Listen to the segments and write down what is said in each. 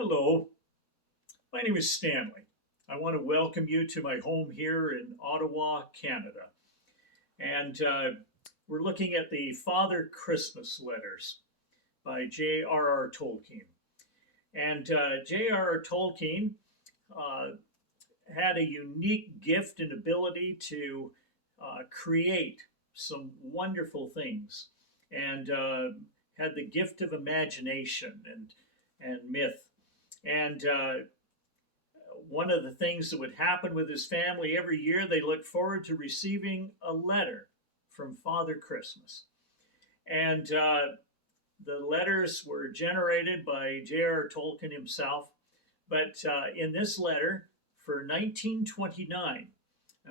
Hello, my name is Stanley. I want to welcome you to my home here in Ottawa, Canada. And we're looking at the Father Christmas letters by J.R.R. Tolkien. And J.R.R. Tolkien uh, had a unique gift and ability to create some wonderful things and had the gift of imagination and myth. And one of the things that would happen with his family every year, they looked forward to receiving a letter from Father Christmas. And the letters were generated by J.R.R. Tolkien himself. But in this letter for 1929,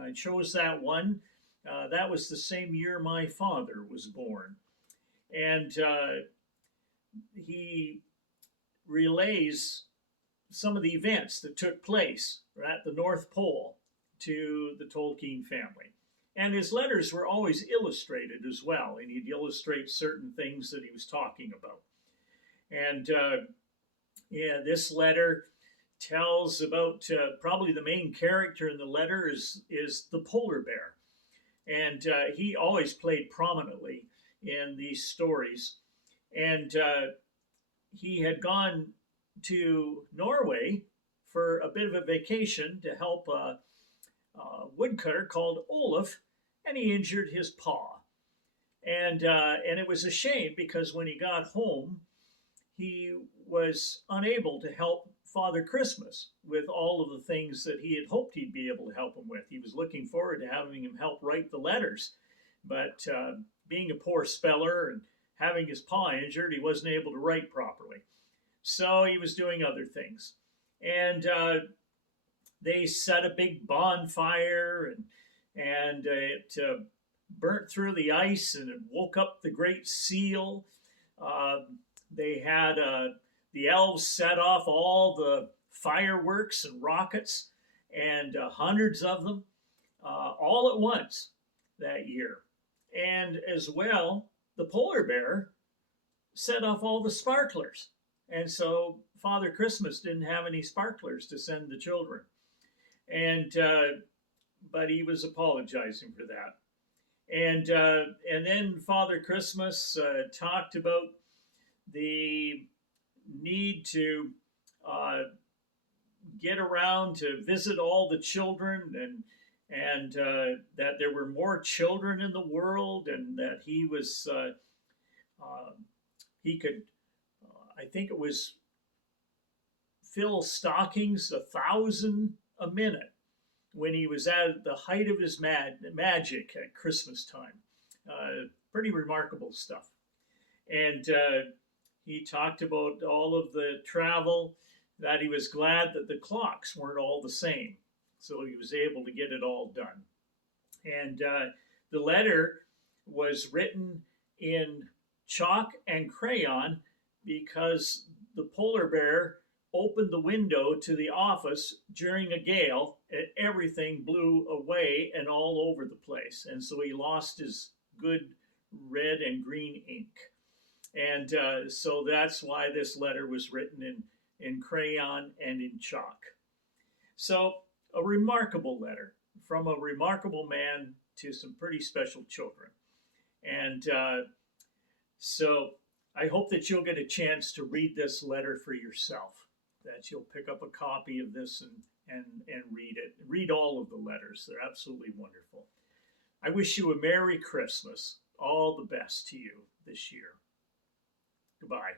I chose that one. That was the same year my father was born. And he relays some of the events that took place at the North Pole to the Tolkien family. And his letters were always illustrated as well, and he'd illustrate certain things that he was talking about. And this letter tells about probably the main character in the letter is the polar bear. And he always played prominently in these stories. And he had gone to Norway for a bit of a vacation to help a woodcutter called Olaf, and he injured his paw. And it was a shame because when he got home, he was unable to help Father Christmas with all of the things that he had hoped he'd be able to help him with. He was looking forward to having him help write the letters, but being a poor speller and having his paw injured, he wasn't able to write properly. So he was doing other things. And they set a big bonfire, and it burnt through the ice, and it woke up the great seal. They had the elves set off all the fireworks and rockets, and hundreds of them, all at once that year. And as well, the polar bear set off all the sparklers. And so Father Christmas didn't have any sparklers to send the children. And but he was apologizing for that. And then Father Christmas talked about the need to get around to visit all the children, and that there were more children in the world, and that he could, I think it was, fill stockings 1,000 a minute when he was at the height of his magic at Christmas time. Pretty remarkable stuff. And he talked about all of the travel, that he was glad that the clocks weren't all the same. So he was able to get it all done. And the letter was written in chalk and crayon because the polar bear opened the window to the office during a gale, and everything blew away and all over the place. And so he lost his good red and green ink. And so that's why this letter was written in crayon and in chalk. So a remarkable letter from a remarkable man to some pretty special children. And so I hope that you'll get a chance to read this letter for yourself, that you'll pick up a copy of this and read it. Read all of the letters. They're absolutely wonderful. I wish you a Merry Christmas. All the best to you this year. Goodbye.